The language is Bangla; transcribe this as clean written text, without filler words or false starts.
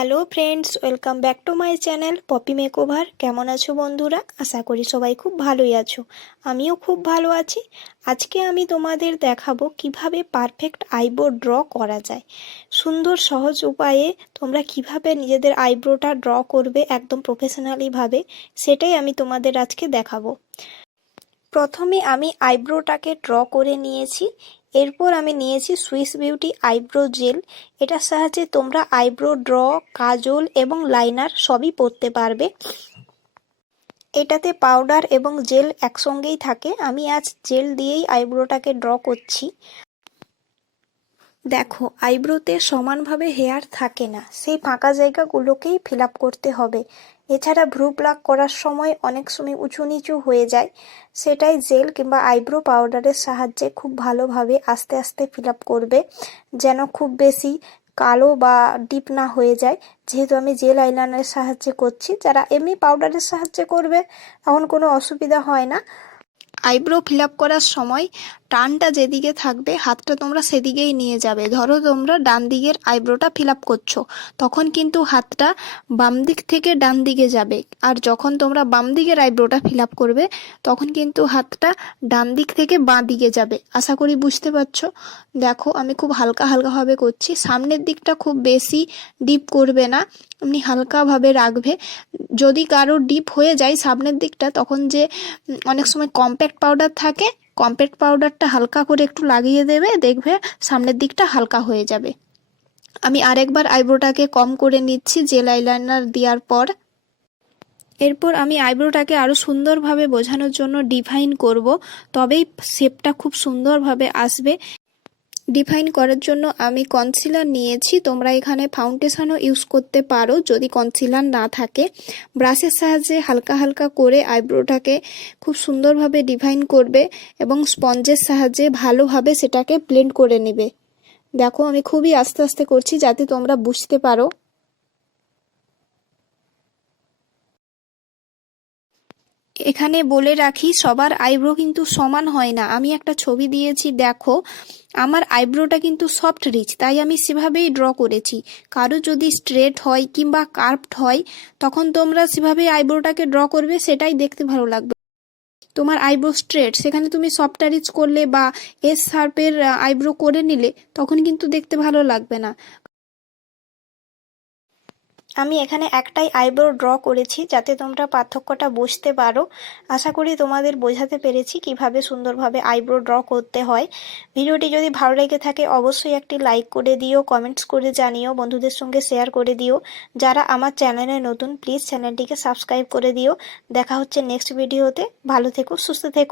Hello friends, welcome back to my channel Popy makeover. কেমন আছো বন্ধুরা? আশা করি সবাই খুব ভালোই আছো। আমিও খুব ভালো আছি। আজকে আমি তোমাদের দেখাবো কিভাবে পারফেক্ট আইব্রো ড্র করা যায়। সুন্দর সহজ উপায়ে তোমরা কিভাবে নিজেদের আইব্রোটা ড্র করবে একদম প্রফেশনালিভাবে, সেটাই আমি তোমাদের আজকে দেখাবো। প্রথমে আমি আইব্রোটাকে ড্র করে নিয়েছি। এরপর আমি নিয়েছি সুইস বিউটি আইব্রো জেল। এটার সাহায্যে তোমরা আইব্রো ড্র, কাজল এবং লাইনার সবই পরতে পারবে। এটাতে পাউডার এবং জেল একসঙ্গেই থাকে। আমি আজ জেল দিয়েই আইব্রোটাকে ড্র করছি। দেখো, আইব্রোতে সমানভাবে হেয়ার থাকে না, সেই ফাঁকা জায়গাগুলোকেই ফিল আপ করতে হবে। এছাড়া ভ্রু প্লাক করার সময় অনেক সময় উঁচু নিচু হয়ে যায়, সেটাই জেল কিংবা আইব্রো পাউডারের সাহায্যে খুব ভালোভাবে আস্তে আস্তে ফিল আপ করবে, যেন খুব বেশি কালো বা ডিপ না হয়ে যায়। যেহেতু আমি জেল আইলাইনারের সাহায্যে করছি, যারা এমনি পাউডারের সাহায্যে করবে তখন কোনো অসুবিধা হয় না। আইব্রো ফিল আপ করার সময় টানটা যেদিকে থাকবে হাতটা তোমরা সেদিকেই নিয়ে যাবে। ধরো তোমরা ডান দিকের আইব্রোটা ফিল আপ করছো, তখন কিন্তু হাতটা বাম দিক থেকে ডান দিকে যাবে। আর যখন তোমরা বাম দিকের আইব্রোটা ফিল আপ করবে, তখন কিন্তু হাতটা ডান দিক থেকে বাঁ দিকে যাবে। আশা করি বুঝতে পারছো। দেখো, আমি খুব হালকা হালকাভাবে করছি। সামনের দিকটা খুব বেশি ডিপ করবে না, এমনি হালকাভাবে রাখবে। যদি কারো ডিপ হয়ে যায় সামনের দিকটা, তখন যে অনেক সময় কম্প্যাক্ট পাউডার থাকে, কম্প্যাক্ট পাউডারটা হালকা করে একটু লাগিয়ে দেবে, দেখবে সামনের দিকটা হালকা হয়ে যাবে। আমি আরেকবার আইব্রোটাকে কম করে নিচ্ছি জেল আইলাইনার দেওয়ার পর। এরপর আমি আইব্রোটাকে আরও সুন্দরভাবে বোঝানোর জন্য ডিফাইন করব, তবেই শেপটা খুব সুন্দরভাবে আসবে। ডিফাইন করার জন্য আমি কনসিলার নিয়েছি। তোমরা এখানে ফাউন্ডেশনও ইউজ করতে পারো যদি কনসিলার না থাকে। ব্রাশের সাহায্যে হালকা হালকা করে আইব্রোটাকে খুব সুন্দরভাবে ডিফাইন করবে এবং স্পঞ্জের সাহায্যে ভালোভাবে সেটাকে ব্লেন্ড করে নেবে। দেখো, আমি খুবই আস্তে আস্তে করছি যাতে তোমরা বুঝতে পারো। এখানে বলে রাখি, সবার আইব্রো কিন্তু সমান হয় না। আমি একটা ছবি দিয়েছি, দেখো আমার আইব্রোটা কিন্তু সফট রিচ, তাই আমি সেভাবেই ড্র করেছি। কারো যদি স্ট্রেট হয় কিংবা কার্ভড হয়, তখন তোমরা সেভাবেই আইব্রোটাকে ড্র করবে, সেটাই দেখতে ভালো লাগবে। তোমার আইব্রো স্ট্রেট, সেখানে তুমি সফট রিচ করলে বা এস শার্পের আইব্রো করে নিলে, তখন কিন্তু দেখতে ভালো লাগবে না। আমি এখানে একটাই আইব্রো ড্র করেছি যাতে তোমরা পার্থক্যটা বুঝতে পারো। আশা করি তোমাদের বোঝাতে পেরেছি কিভাবে সুন্দরভাবে আইব্রো ড্র করতে হয়। ভিডিওটি যদি ভালো লেগে থাকে অবশ্যই একটি লাইক করে দিও, কমেন্টস করে জানিও, বন্ধুদের সঙ্গে শেয়ার করে দিও। যারা আমার চ্যানেলে নতুন, প্লিজ চ্যানেলটিকে সাবস্ক্রাইব করে দিও। দেখা হচ্ছে নেক্সট ভিডিওতে। ভালো থেকো, সুস্থ থেকো।